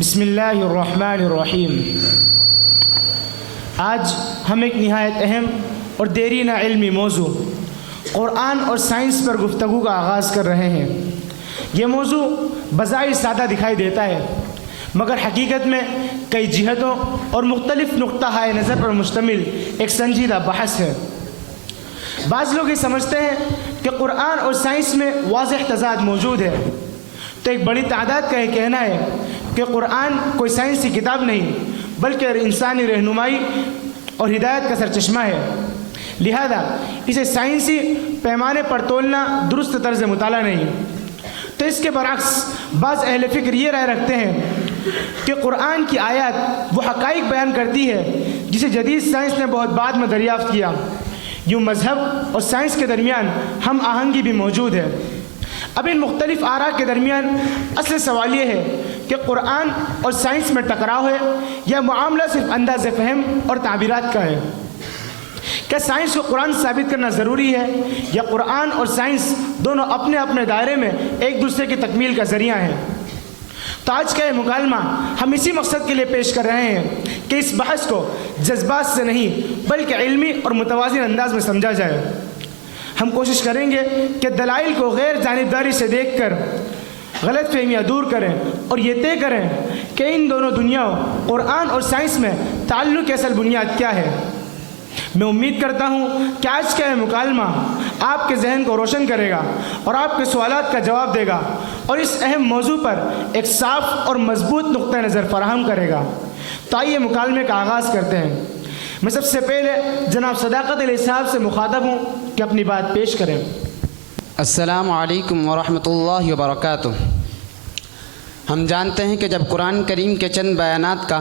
بسم اللہ الرحمن الرحیم۔ آج ہم ایک نہایت اہم اور دیرینہ علمی موضوع قرآن اور سائنس پر گفتگو کا آغاز کر رہے ہیں۔ یہ موضوع بظاہر سادہ دکھائی دیتا ہے، مگر حقیقت میں کئی جہتوں اور مختلف نقطہ نظر پر مشتمل ایک سنجیدہ بحث ہے۔ بعض لوگ یہ سمجھتے ہیں کہ قرآن اور سائنس میں واضح تضاد موجود ہے، تو ایک بڑی تعداد کا یہ کہنا ہے کہ قرآن کوئی سائنسی کتاب نہیں بلکہ انسانی رہنمائی اور ہدایت کا سرچشمہ ہے، لہذا اسے سائنسی پیمانے پر تولنا درست طرز مطالعہ نہیں۔ تو اس کے برعکس بعض اہل فکر یہ رائے رکھتے ہیں کہ قرآن کی آیات وہ حقائق بیان کرتی ہے جسے جدید سائنس نے بہت بعد میں دریافت کیا۔ یوں مذہب اور سائنس کے درمیان ہم آہنگی بھی موجود ہے۔ اب ان مختلف آراء کے درمیان اصل سوال یہ ہے کہ قرآن اور سائنس میں ٹکراؤ ہے یا معاملہ صرف انداز فہم اور تعبیرات کا ہے؟ کیا سائنس کو قرآن ثابت کرنا ضروری ہے یا قرآن اور سائنس دونوں اپنے اپنے دائرے میں ایک دوسرے کی تکمیل کا ذریعہ ہیں؟ تو آج کا یہ مکالمہ ہم اسی مقصد کے لیے پیش کر رہے ہیں کہ اس بحث کو جذبات سے نہیں بلکہ علمی اور متوازن انداز میں سمجھا جائے۔ ہم کوشش کریں گے کہ دلائل کو غیر جانبداری سے دیکھ کر غلط فہمیاں دور کریں اور یہ طے کریں کہ ان دونوں دنیاؤں قرآن اور سائنس میں تعلق کی اصل بنیاد کیا ہے۔ میں امید کرتا ہوں کہ آج کا یہ مکالمہ آپ کے ذہن کو روشن کرے گا اور آپ کے سوالات کا جواب دے گا اور اس اہم موضوع پر ایک صاف اور مضبوط نقطہ نظر فراہم کرے گا۔ تو آئیے مکالمے کا آغاز کرتے ہیں۔ میں سب سے پہلے جناب صداقت علیہ صاحب سے مخاطب ہوں کہ اپنی بات پیش کریں۔ السلام علیکم ورحمۃ اللہ وبرکاتہ۔ ہم جانتے ہیں کہ جب قرآن کریم کے چند بیانات کا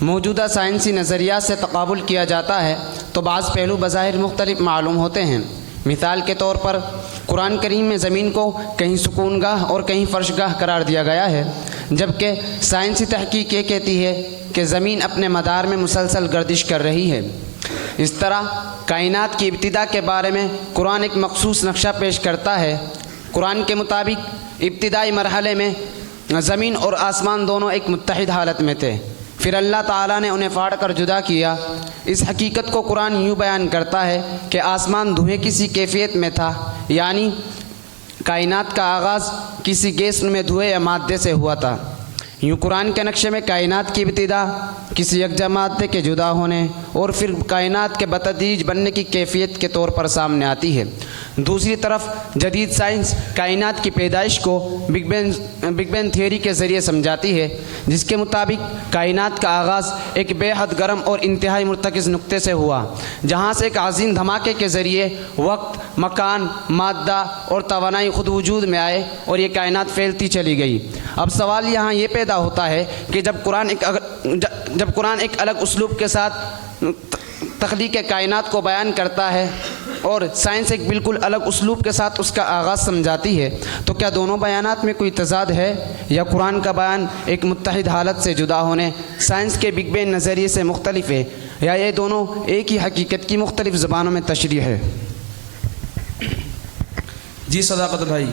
موجودہ سائنسی نظریات سے تقابل کیا جاتا ہے تو بعض پہلو بظاہر مختلف معلوم ہوتے ہیں۔ مثال کے طور پر قرآن کریم میں زمین کو کہیں سکون گاہ اور کہیں فرش گاہ قرار دیا گیا ہے، جبکہ سائنسی تحقیق یہ کہتی ہے کہ زمین اپنے مدار میں مسلسل گردش کر رہی ہے۔ اس طرح کائنات کی ابتدا کے بارے میں قرآن ایک مخصوص نقشہ پیش کرتا ہے۔ قرآن کے مطابق ابتدائی مرحلے میں زمین اور آسمان دونوں ایک متحد حالت میں تھے، پھر اللہ تعالیٰ نے انہیں پھاڑ کر جدا کیا۔ اس حقیقت کو قرآن یوں بیان کرتا ہے کہ آسمان دھوئیں کسی کیفیت میں تھا، یعنی کائنات کا آغاز کسی گیس میں دھوئیں یا مادے سے ہوا تھا۔ یوں قرآن کے نقشے میں کائنات کی ابتدا کسی یکجا مادے کے جدا ہونے اور پھر کائنات کے بتدریج بننے کی کیفیت کے طور پر سامنے آتی ہے۔ دوسری طرف جدید سائنس کائنات کی پیدائش کو بگ بینگ تھیوری کے ذریعے سمجھاتی ہے، جس کے مطابق کائنات کا آغاز ایک بے حد گرم اور انتہائی مرتکز نقطے سے ہوا، جہاں سے ایک عظیم دھماکے کے ذریعے وقت، مکان، مادہ اور توانائی خود وجود میں آئے اور یہ کائنات پھیلتی چلی گئی۔ اب سوال یہاں یہ پیدا ہوتا ہے کہ جب قرآن ایک الگ اسلوب کے ساتھ تخلیق کائنات کو بیان کرتا ہے اور سائنس ایک بالکل الگ اسلوب کے ساتھ اس کا آغاز سمجھاتی ہے، تو کیا دونوں بیانات میں کوئی تضاد ہے یا قرآن کا بیان ایک متحد حالت سے جدا ہونے سائنس کے بگ بینگ نظریے سے مختلف ہے، یا یہ دونوں ایک ہی حقیقت کی مختلف زبانوں میں تشریح ہے؟ جی صداقت بھائی،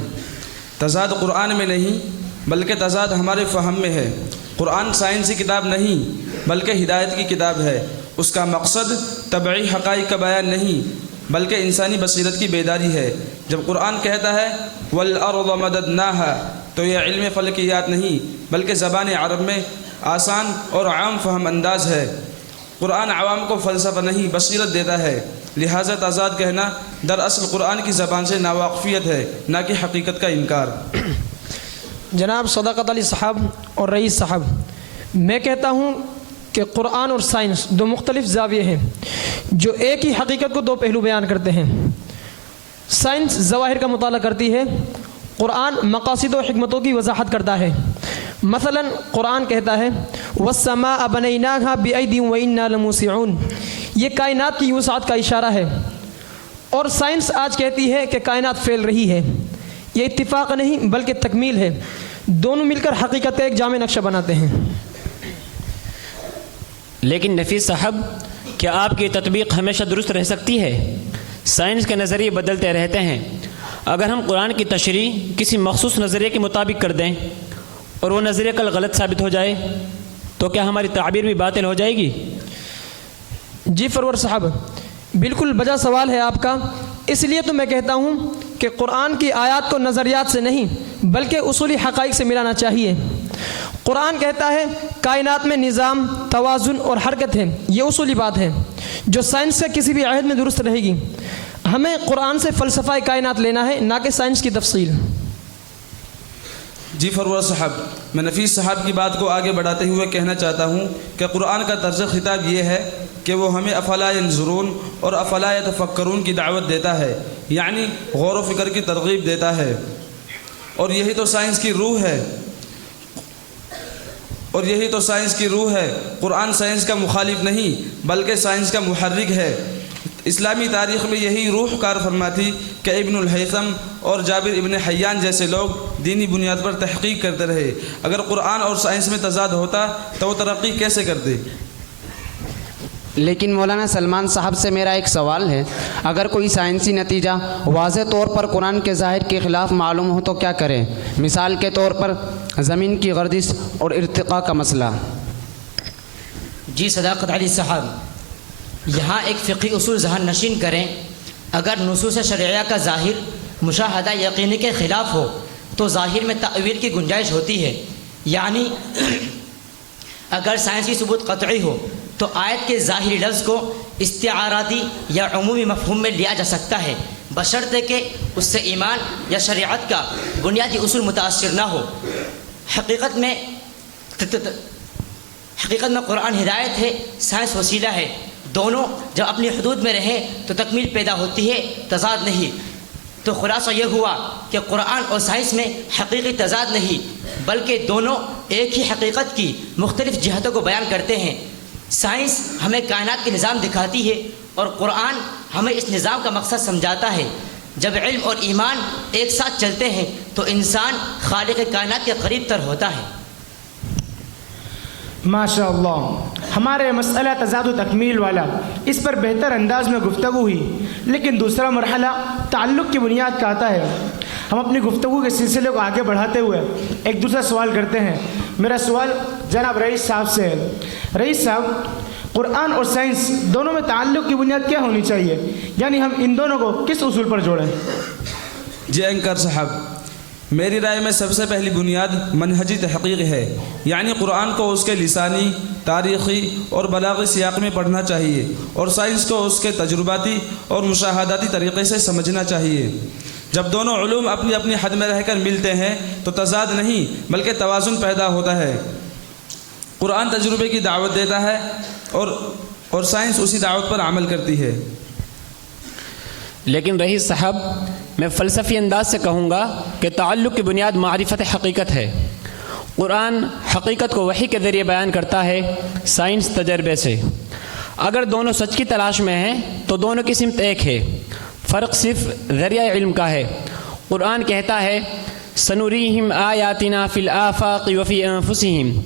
تضاد قرآن میں نہیں بلکہ تضاد ہمارے فہم میں ہے۔ قرآن سائنسی کتاب نہیں بلکہ ہدایت کی کتاب ہے۔ اس کا مقصد طبعی حقائق کا بیان نہیں بلکہ انسانی بصیرت کی بیداری ہے۔ جب قرآن کہتا ہے وَالْأَرْضَ مَدَدْنَاهَا تو یہ علم فلکیات نہیں بلکہ زبان عرب میں آسان اور عام فہم انداز ہے۔ قرآن عوام کو فلسفہ نہیں بصیرت دیتا ہے، لہٰذا تضاد کہنا دراصل قرآن کی زبان سے ناواقفیت ہے، نہ کہ حقیقت کا انکار۔ جناب صداقت علی صاحب اور رئیس صاحب، میں کہتا ہوں کہ قرآن اور سائنس دو مختلف زاویے ہیں جو ایک ہی حقیقت کو دو پہلو بیان کرتے ہیں۔ سائنس ظواہر کا مطالعہ کرتی ہے، قرآن مقاصد و حکمتوں کی وضاحت کرتا ہے۔ مثلا قرآن کہتا ہے وَالسَّمَاءَ بَنَيْنَاهَا بِأَيْدٍ وَإِنَّا لَمُوسِعُونَ، یہ کائنات کی وسعت کا اشارہ ہے۔ اور سائنس آج کہتی ہے کہ کائنات پھیل رہی ہے۔ یہ اتفاق نہیں بلکہ تکمیل ہے، دونوں مل کر حقیقت ایک جامع نقشہ بناتے ہیں۔ لیکن نفیس صاحب، کیا آپ کی تطبیق ہمیشہ درست رہ سکتی ہے؟ سائنس کے نظریے بدلتے رہتے ہیں۔ اگر ہم قرآن کی تشریح کسی مخصوص نظریے کے مطابق کر دیں اور وہ نظریہ کل غلط ثابت ہو جائے تو کیا ہماری تعبیر بھی باطل ہو جائے گی؟ جی فرور صاحب، بالکل بجا سوال ہے آپ کا۔ اس لیے تو میں کہتا ہوں کہ قرآن کی آیات کو نظریات سے نہیں بلکہ اصولی حقائق سے ملانا چاہیے۔ قرآن کہتا ہے کائنات میں نظام، توازن اور حرکت ہے، یہ اصولی بات ہے جو سائنس سے کسی بھی عہد میں درست رہے گی۔ ہمیں قرآن سے فلسفہ کائنات لینا ہے، نہ کہ سائنس کی تفصیل۔ جی فرور صاحب، میں نفیس صاحب کی بات کو آگے بڑھاتے ہوئے کہنا چاہتا ہوں کہ قرآن کا طرز خطاب یہ ہے کہ وہ ہمیں افلا ینظرون اور افلا یتفکرون کی دعوت دیتا ہے، یعنی غور و فکر کی ترغیب دیتا ہے، اور یہی تو سائنس کی روح ہے۔ قرآن سائنس کا مخالف نہیں بلکہ سائنس کا محرک ہے۔ اسلامی تاریخ میں یہی روح کار فرما تھی کہ ابن الہیثم اور جابر ابن حیان جیسے لوگ دینی بنیاد پر تحقیق کرتے رہے۔ اگر قرآن اور سائنس میں تضاد ہوتا تو وہ ترقی کیسے کرتے؟ لیکن مولانا سلمان صاحب سے میرا ایک سوال ہے، اگر کوئی سائنسی نتیجہ واضح طور پر قرآن کے ظاہر کے خلاف معلوم ہو تو کیا کریں؟ مثال کے طور پر زمین کی گردش اور ارتقاء کا مسئلہ۔ جی صداقت علی صاحب، یہاں ایک فقہی اصول ذہن نشین کریں۔ اگر نصوص شرعیہ کا ظاہر مشاہدہ یقینی کے خلاف ہو تو ظاہر میں تأویل کی گنجائش ہوتی ہے، یعنی اگر سائنسی ثبوت قطعی ہو تو آیت کے ظاہری لفظ کو استعاراتی یا عمومی مفہوم میں لیا جا سکتا ہے، بشرطے کہ اس سے ایمان یا شریعت کا بنیادی اصول متاثر نہ ہو۔ حقیقت میں قرآن ہدایت ہے، سائنس وسیلہ ہے، دونوں جب اپنی حدود میں رہیں تو تکمیل پیدا ہوتی ہے، تضاد نہیں۔ تو خلاصہ یہ ہوا کہ قرآن اور سائنس میں حقیقی تضاد نہیں بلکہ دونوں ایک ہی حقیقت کی مختلف جہتوں کو بیان کرتے ہیں۔ سائنس ہمیں کائنات کے نظام دکھاتی ہے اور قرآن ہمیں اس نظام کا مقصد سمجھاتا ہے۔ جب علم اور ایمان ایک ساتھ چلتے ہیں تو انسان خالق کائنات کے قریب تر ہوتا ہے۔ ماشاء اللہ، ہمارے مسئلہ تضاد و تکمیل والا اس پر بہتر انداز میں گفتگو ہوئی، لیکن دوسرا مرحلہ تعلق کی بنیاد کا آتا ہے۔ ہم اپنی گفتگو کے سلسلے کو آگے بڑھاتے ہوئے ایک دوسرا سوال کرتے ہیں۔ میرا سوال جناب رئیس صاحب سے ہے۔ رئیس صاحب، قرآن اور سائنس دونوں میں تعلق کی بنیاد کیا ہونی چاہیے؟ یعنی ہم ان دونوں کو کس اصول پر جوڑیں؟ جی اینکر صاحب، میری رائے میں سب سے پہلی بنیاد منہجی تحقیق ہے، یعنی قرآن کو اس کے لسانی، تاریخی اور بلاغی سیاق میں پڑھنا چاہیے اور سائنس کو اس کے تجرباتی اور مشاہداتی طریقے سے سمجھنا چاہیے۔ جب دونوں علوم اپنی اپنی حد میں رہ کر ملتے ہیں تو تضاد نہیں بلکہ توازن پیدا ہوتا ہے۔ قرآن تجربے کی دعوت دیتا ہے اور سائنس اسی دعوت پر عمل کرتی ہے۔ لیکن رئیس صاحب، میں فلسفی انداز سے کہوں گا کہ تعلق کی بنیاد معرفت حقیقت ہے۔ قرآن حقیقت کو وحی کے ذریعے بیان کرتا ہے، سائنس تجربے سے۔ اگر دونوں سچ کی تلاش میں ہیں تو دونوں کی سمت ایک ہے، فرق صرف ذریعہ علم کا ہے۔ قرآن کہتا ہے سنوریہم آیاتنا فی الآفاق وفی انفسہم،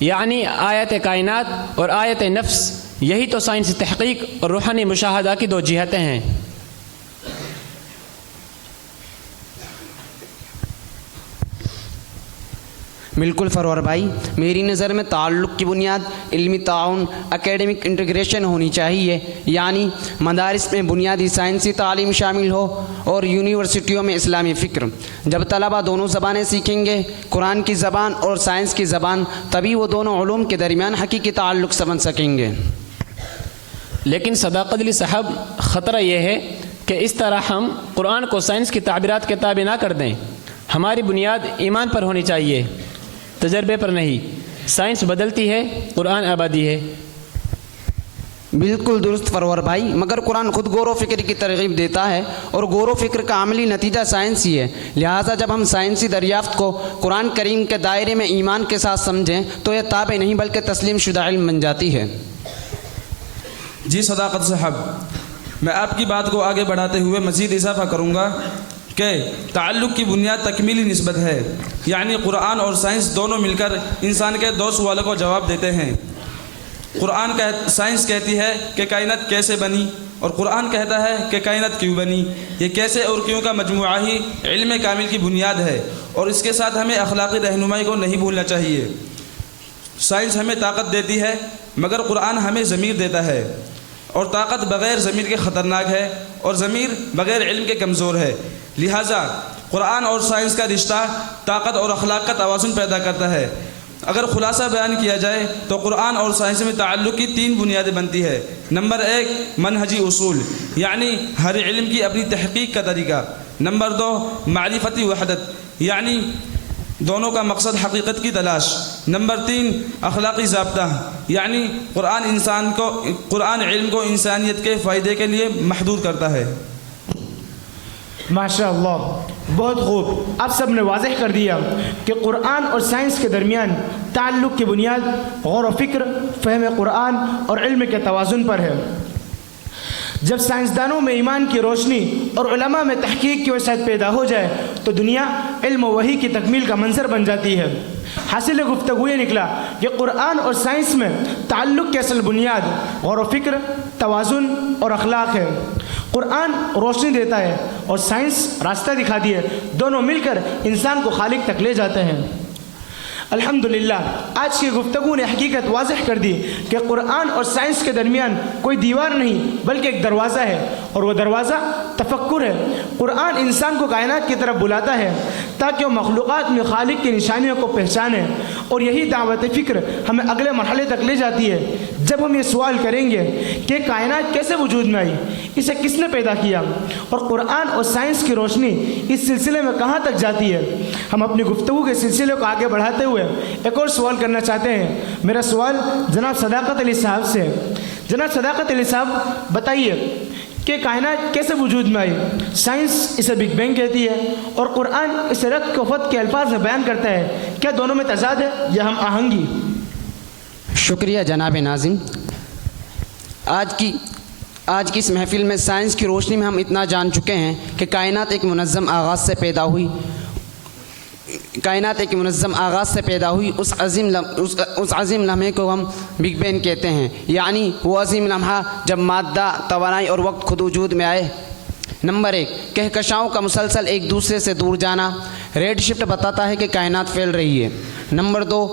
یعنی آیت کائنات اور آیت نفس، یہی تو سائنسی تحقیق اور روحانی مشاہدہ کی دو جہتیں ہیں۔ بالکل فرور بھائی، میری نظر میں تعلق کی بنیاد علمی تعاون، اکیڈمک انٹیگریشن ہونی چاہیے، یعنی مدارس میں بنیادی سائنسی تعلیم شامل ہو اور یونیورسٹیوں میں اسلامی فکر۔ جب طلبہ دونوں زبانیں سیکھیں گے، قرآن کی زبان اور سائنس کی زبان، تبھی وہ دونوں علوم کے درمیان حقیقی تعلق سمجھ سکیں گے۔ لیکن صداقت علی صاحب، خطرہ یہ ہے کہ اس طرح ہم قرآن کو سائنس کی تعبیرات کے تابع نہ کر دیں۔ ہماری بنیاد ایمان پر ہونی چاہیے، تجربے پر نہیں۔ سائنس بدلتی ہے، قرآن آبادی ہے۔ بالکل درست فرور بھائی، مگر قرآن خود غور و فکر کی ترغیب دیتا ہے اور غور و فکر کا عملی نتیجہ سائنس ہی ہے۔ لہٰذا جب ہم سائنسی دریافت کو قرآن کریم کے دائرے میں ایمان کے ساتھ سمجھیں تو یہ تابع نہیں بلکہ تسلیم شدہ علم بن جاتی ہے۔ جی صداقت صاحب، میں آپ کی بات کو آگے بڑھاتے ہوئے مزید اضافہ کروں گا کہ تعلق کی بنیاد تکمیلی نسبت ہے، یعنی قرآن اور سائنس دونوں مل کر انسان کے دو سوالوں کو جواب دیتے ہیں۔ سائنس کہتی ہے کہ کائنات کیسے بنی اور قرآن کہتا ہے کہ کائنات کیوں بنی. یہ کیسے اور کیوں کا مجموعہ ہی علم کامل کی بنیاد ہے، اور اس کے ساتھ ہمیں اخلاقی رہنمائی کو نہیں بھولنا چاہیے. سائنس ہمیں طاقت دیتی ہے مگر قرآن ہمیں ضمیر دیتا ہے، اور طاقت بغیر ضمیر کے خطرناک ہے، اور ضمیر بغیر علم کے کمزور ہے. لہٰذا قرآن اور سائنس کا رشتہ طاقت اور اخلاق کا توازن پیدا کرتا ہے. اگر خلاصہ بیان کیا جائے تو قرآن اور سائنس میں تعلق کی 3 بنیادیں بنتی ہے. نمبر 1 منہجی اصول، یعنی ہر علم کی اپنی تحقیق کا طریقہ. نمبر 2 معرفتی وحدت، یعنی دونوں کا مقصد حقیقت کی تلاش. نمبر 3 اخلاقی ضابطہ، یعنی قرآن علم کو انسانیت کے فائدے کے لیے محدود کرتا ہے. ماشاء اللہ، بہت خوب. آپ سب نے واضح کر دیا کہ قرآن اور سائنس کے درمیان تعلق کی بنیاد غور و فکر، فہم قرآن اور علم کے توازن پر ہے. جب سائنسدانوں میں ایمان کی روشنی اور علماء میں تحقیق کی وسعت پیدا ہو جائے تو دنیا علم و وحی کی تکمیل کا منظر بن جاتی ہے. حاصل گفتگو یہ نکلا کہ قرآن اور سائنس میں تعلق کی اصل بنیاد غور و فکر، توازن اور اخلاق ہے. قرآن روشنی دیتا ہے اور سائنس راستہ دکھاتی ہے. دونوں مل کر انسان کو خالق تک لے جاتے ہیں. الحمدللہ آج کی گفتگو نے حقیقت واضح کر دی کہ قرآن اور سائنس کے درمیان کوئی دیوار نہیں بلکہ ایک دروازہ ہے، اور وہ دروازہ تفکر ہے. قرآن انسان کو کائنات کی طرف بلاتا ہے تاکہ وہ مخلوقات میں خالق کی نشانیوں کو پہچانے، اور یہی دعوت فکر ہمیں اگلے مرحلے تک لے جاتی ہے جب ہم یہ سوال کریں گے کہ کائنات کیسے وجود میں آئی، اسے کس نے پیدا کیا، اور قرآن اور سائنس کی روشنی اس سلسلے میں کہاں تک جاتی ہے. ہم اپنی گفتگو کے سلسلے کو آگے بڑھاتے ہوئے ایک اور سوال کرنا چاہتے ہیں. میرا سوال جناب صداقت علی صاحب سے. جناب صداقت علی صاحب بتائیے کہ کائنات کیسے وجود میں آئی. سائنس اسے بگ بینگ کہتی ہے اور قرآن اسے رق و فت کے الفاظ میں بیان کرتا ہے. کیا دونوں میں تضاد ہے یا ہم آہنگی؟ شکریہ جناب ناظم. آج کی اس محفل میں سائنس کی روشنی میں ہم اتنا جان چکے ہیں کہ کائنات ایک منظم آغاز سے پیدا ہوئی. اس عظیم لمحے کو ہم بگ بینگ کہتے ہیں، یعنی وہ عظیم لمحہ جب مادہ، توانائی اور وقت خود وجود میں آئے. نمبر 1 کہکشاؤں کا مسلسل ایک دوسرے سے دور جانا. ریڈ شفٹ بتاتا ہے کہ کائنات پھیل رہی ہے. نمبر 2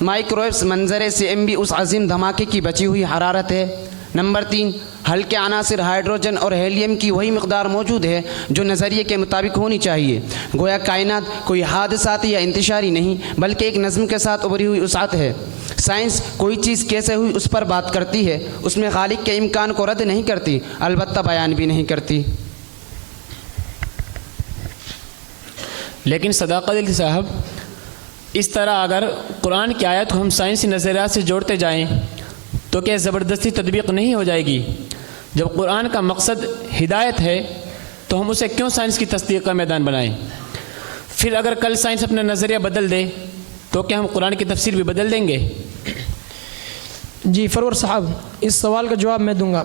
مائکروویوز منظرے سے بھی اس عظیم دھماکے کی بچی ہوئی حرارت ہے. نمبر 3 ہلکے عناصر ہائیڈروجن اور ہیلیم کی وہی مقدار موجود ہے جو نظریے کے مطابق ہونی چاہیے. گویا کائنات کوئی حادثاتی یا انتشاری نہیں بلکہ ایک نظم کے ساتھ ابھری ہوئی وسعت ہے. سائنس کوئی چیز کیسے ہوئی اس پر بات کرتی ہے، اس میں خالق کے امکان کو رد نہیں کرتی، البتہ بیان بھی نہیں کرتی. لیکن صداقت علی صاحب، اس طرح اگر قرآن کی آیت کو ہم سائنسی نظریات سے جوڑتے جائیں تو کیا زبردستی تطبیق نہیں ہو جائے گی؟ جب قرآن کا مقصد ہدایت ہے تو ہم اسے کیوں سائنس کی تصدیق کا میدان بنائیں؟ پھر اگر کل سائنس اپنا نظریہ بدل دے تو کیا ہم قرآن کی تفسیر بھی بدل دیں گے؟ جی فرور صاحب، اس سوال کا جواب میں دوں گا.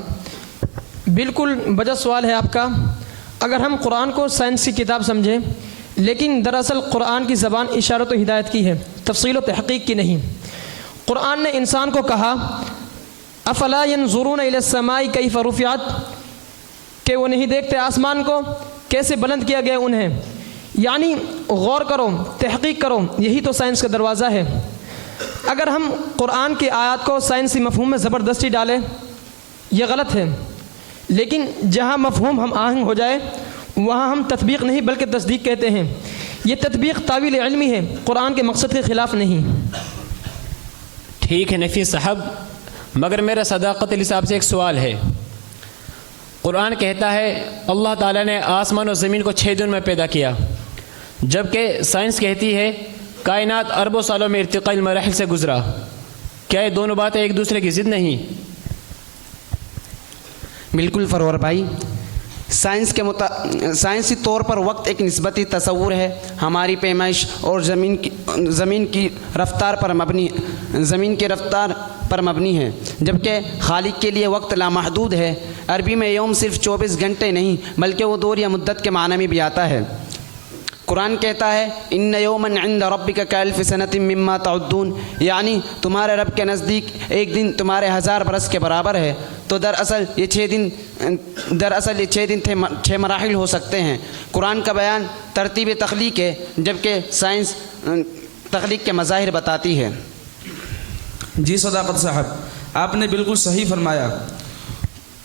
بالکل بجا سوال ہے آپ کا. اگر ہم قرآن کو سائنس کی کتاب سمجھیں، لیکن دراصل قرآن کی زبان اشارت و ہدایت کی ہے، تفصیل و تحقیق کی نہیں. قرآن نے انسان کو کہا افلا ينظرون الى السماء كيف رفعت، کہ وہ نہیں دیکھتے آسمان کو کیسے بلند کیا گیا انہیں. یعنی غور کرو، تحقیق کرو، یہی تو سائنس کا دروازہ ہے. اگر ہم قرآن کی آیات کو سائنسی مفہوم میں زبردستی ڈالیں یہ غلط ہے، لیکن جہاں مفہوم ہم آہنگ ہو جائے وہاں ہم تطبیق نہیں بلکہ تصدیق کہتے ہیں. یہ تطبیق تعویل علمی ہے، قرآن کے مقصد کے خلاف نہیں. ٹھیک ہے نفیس صاحب، مگر میرا صداقت علی صاحب سے ایک سوال ہے. قرآن کہتا ہے اللہ تعالیٰ نے آسمان و زمین کو 6 دن میں پیدا کیا، جبکہ سائنس کہتی ہے کائنات اربوں سالوں میں ارتقاء المراحل سے گزرا. کیا یہ دونوں باتیں ایک دوسرے کی ضد نہیں؟ بالکل فرور بھائی. سائنسی طور پر وقت ایک نسبتی تصور ہے. ہماری پیمائش اور زمین کی رفتار پر مبنی ہے، جبکہ خالق کے لیے وقت لامحدود ہے. عربی میں یوم صرف 24 گھنٹے نہیں بلکہ وہ دور یا مدت کے معنی میں بھی آتا ہے. قرآن کہتا ہے ان یومن عند ربک کالف سنۃ مما تعدون، یعنی تمہارے رب کے نزدیک ایک دن تمہارے 1000 برس کے برابر ہے۔ تو دراصل یہ 6 دن 6 مراحل ہو سکتے ہیں۔ قرآن کا بیان ترتیب تخلیق ہے، جبکہ سائنس تخلیق کے مظاہر بتاتی ہے۔ جی صداقت صاحب، آپ نے بالکل صحیح فرمایا۔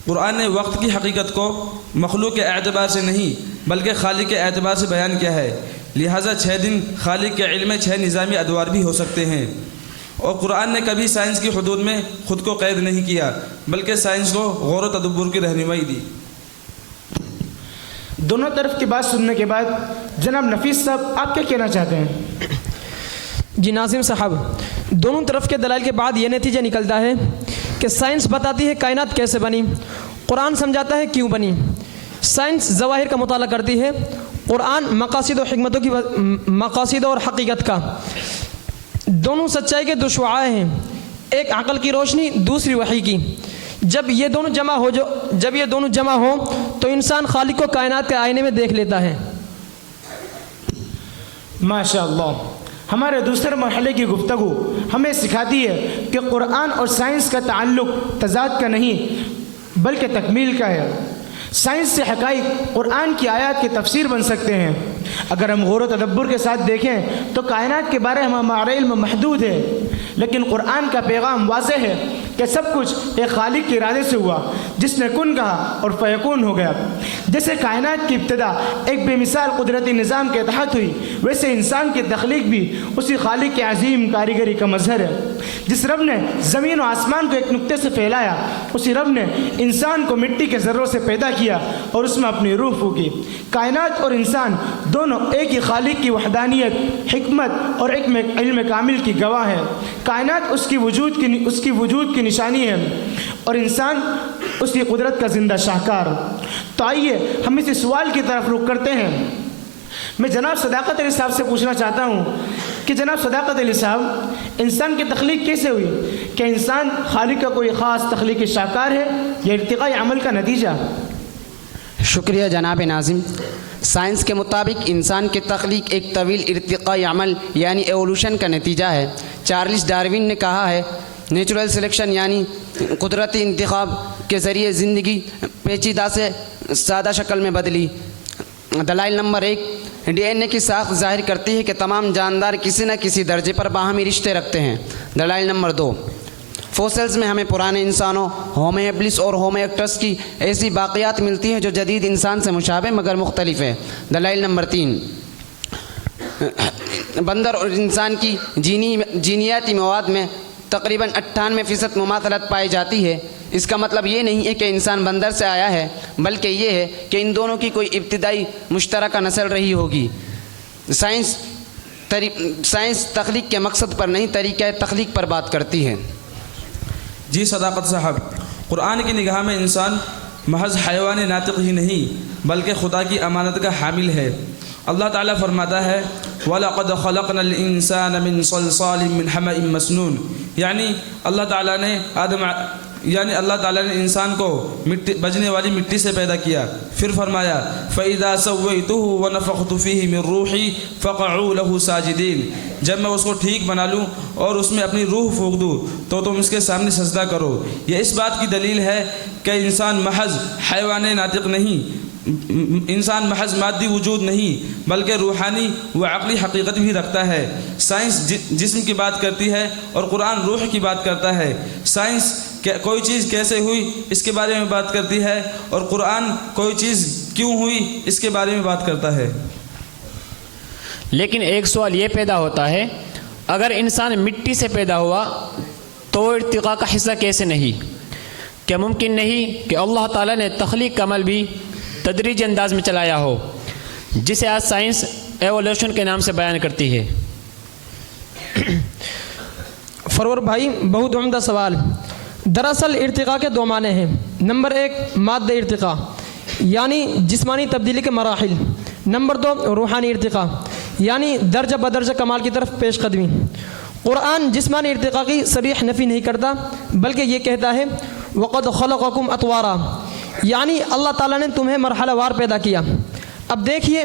قرآن نے وقت کی حقیقت کو مخلوق کے اعتبار سے نہیں بلکہ خالق کے اعتبار سے بیان کیا ہے، لہٰذا 6 دن خالق کے علم میں 6 نظامی ادوار بھی ہو سکتے ہیں۔ اور قرآن نے کبھی سائنس کی حدود میں خود کو قید نہیں کیا بلکہ سائنس کو غور و تدبر کی رہنمائی دی۔ دونوں طرف کی بات سننے کے بعد جناب نفیس صاحب آپ کیا کہنا چاہتے ہیں؟ جی ناظم صاحب، دونوں طرف کے دلائل کے بعد یہ نتیجہ نکلتا ہے کہ سائنس بتاتی ہے کائنات کیسے بنی، قرآن سمجھاتا ہے کیوں بنی۔ سائنس ظواہر کا مطالعہ کرتی ہے، قرآن مقاصد و حکمتوں کی مقاصد اور حقیقت کا۔ دونوں سچائی کے دو شعاع ہیں، ایک عقل کی روشنی، دوسری وحی کی۔ جب یہ دونوں جمع ہو تو انسان خالق کو کائنات کے آئینے میں دیکھ لیتا ہے۔ ماشاء اللہ، ہمارے دوسرے مرحلے کی گفتگو ہمیں سکھاتی ہے کہ قرآن اور سائنس کا تعلق تضاد کا نہیں بلکہ تکمیل کا ہے۔ سائنس سے حقائق قرآن کی آیات کی تفسیر بن سکتے ہیں۔ اگر ہم غور و تدبر کے ساتھ دیکھیں تو کائنات کے بارے میں ہمارا علم محدود ہے، لیکن قرآن کا پیغام واضح ہے کہ سب کچھ ایک خالق کے ارادے سے ہوا جس نے کن کہا اور فیکون ہو گیا۔ جیسے کائنات کی ابتدا ایک بے مثال قدرتی نظام کے تحت ہوئی، ویسے انسان کی تخلیق بھی اسی خالق کے عظیم کاریگری کا مظہر ہے۔ جس رب نے زمین و آسمان کو ایک نقطے سے پھیلایا، اسی رب نے انسان کو مٹی کے ذروں سے پیدا کیا اور اس میں اپنی روح پھونکی۔ کائنات اور انسان دونوں ایک ہی خالق کی وحدانیت، حکمت اور علم کامل کی گواہ ہے۔ کائنات اس کی وجود کی نشانی ہے اور انسان اس کی قدرت کا زندہ شاہکار۔ تو آئیے ہم اسی سوال کی طرف رخ کرتے ہیں۔ میں جناب صداقت علی صاحب سے پوچھنا چاہتا ہوں کہ جناب صداقت علی صاحب، انسان کی تخلیق کیسے ہوئی؟ کیا انسان خالق کا کوئی خاص تخلیقی شاہکار ہے یا ارتقائی عمل کا نتیجہ؟ شکریہ جناب ناظم۔ سائنس کے مطابق انسان کی تخلیق ایک طویل ارتقائی عمل یعنی ایولوشن کا نتیجہ ہے۔ چارلس ڈارون نے کہا ہے نیچرل سلیکشن یعنی قدرتی انتخاب کے ذریعے زندگی پیچیدہ سے سادہ شکل میں بدلی۔ دلائل نمبر 1، ڈی این اے کی ساخت ظاہر کرتی ہے کہ تمام جاندار کسی نہ کسی درجے پر باہمی رشتے رکھتے ہیں۔ دلائل نمبر 2، فوسلز میں ہمیں پرانے انسانوں ہومو ہیبلس اور ہومو ایکٹس کی ایسی باقیات ملتی ہیں جو جدید انسان سے مشابہ مگر مختلف ہے۔ دلائل نمبر 3، بندر اور انسان کی جینیاتی مواد میں تقریباً 98% مماثلت پائی جاتی ہے۔ اس کا مطلب یہ نہیں ہے کہ انسان بندر سے آیا ہے، بلکہ یہ ہے کہ ان دونوں کی کوئی ابتدائی مشترکہ نسل رہی ہوگی۔ سائنس تخلیق کے مقصد پر نہیں، طریقہ تخلیق پر بات کرتی ہے۔ جی صداقت صاحب، قرآن کی نگاہ میں انسان محض حیوان ناطق ہی نہیں بلکہ خدا کی امانت کا حامل ہے۔ اللہ تعالیٰ فرماتا ہے وَلَقَدْ خَلَقْنَا الْإِنسَانَ مِنْ صَلْصَالٍ مِّنْ حَمَإٍ مَسْنُونٍ، یعنی اللہ تعالیٰ نے انسان کو بجنے والی مٹی سے پیدا کیا۔ پھر فرمایا فَإِذَا سَوَّيْتُهُ وَنَفَخْتُ فِيهِ مِنْ رُوحِي فَقَعُوا لَهُ سَاجِدِينَ، جب میں اس کو ٹھیک بنا لوں اور اس میں اپنی روح پھونک دوں تو تم اس کے سامنے سجدہ کرو۔ یہ اس بات کی دلیل ہے کہ انسان محض حیوان ناطق نہیں، انسان محض مادی وجود نہیں بلکہ روحانی و عقلی حقیقت بھی رکھتا ہے۔ سائنس جسم کی بات کرتی ہے اور قرآن روح کی بات کرتا ہے۔ سائنس کوئی چیز کیسے ہوئی اس کے بارے میں بات کرتی ہے اور قرآن کوئی چیز کیوں ہوئی اس کے بارے میں بات کرتا ہے۔ لیکن ایک سوال یہ پیدا ہوتا ہے، اگر انسان مٹی سے پیدا ہوا تو ارتقاء کا حصہ کیسے نہیں؟ کیا ممکن نہیں کہ اللہ تعالیٰ نے تخلیق کا عمل بھی تدریجی انداز میں چلایا ہو، جسے آج سائنس ایوولوشن کے نام سے بیان کرتی ہے؟ فرور بھائی، بہت عمدہ سوال۔ دراصل ارتقاء کے 2 معنی ہیں۔ نمبر 1 مادہ ارتقاء یعنی جسمانی تبدیلی کے مراحل۔ نمبر 2 روحانی ارتقاء یعنی درجہ بدرجہ کمال کی طرف پیش قدمی۔ قرآن جسمانی ارتقاء کی صریح نفی نہیں کرتا بلکہ یہ کہتا ہے وَقَدْ خَلَقَكُمْ أَطْوَارًا، یعنی اللہ تعالیٰ نے تمہیں مرحلہ وار پیدا کیا۔ اب دیکھیے،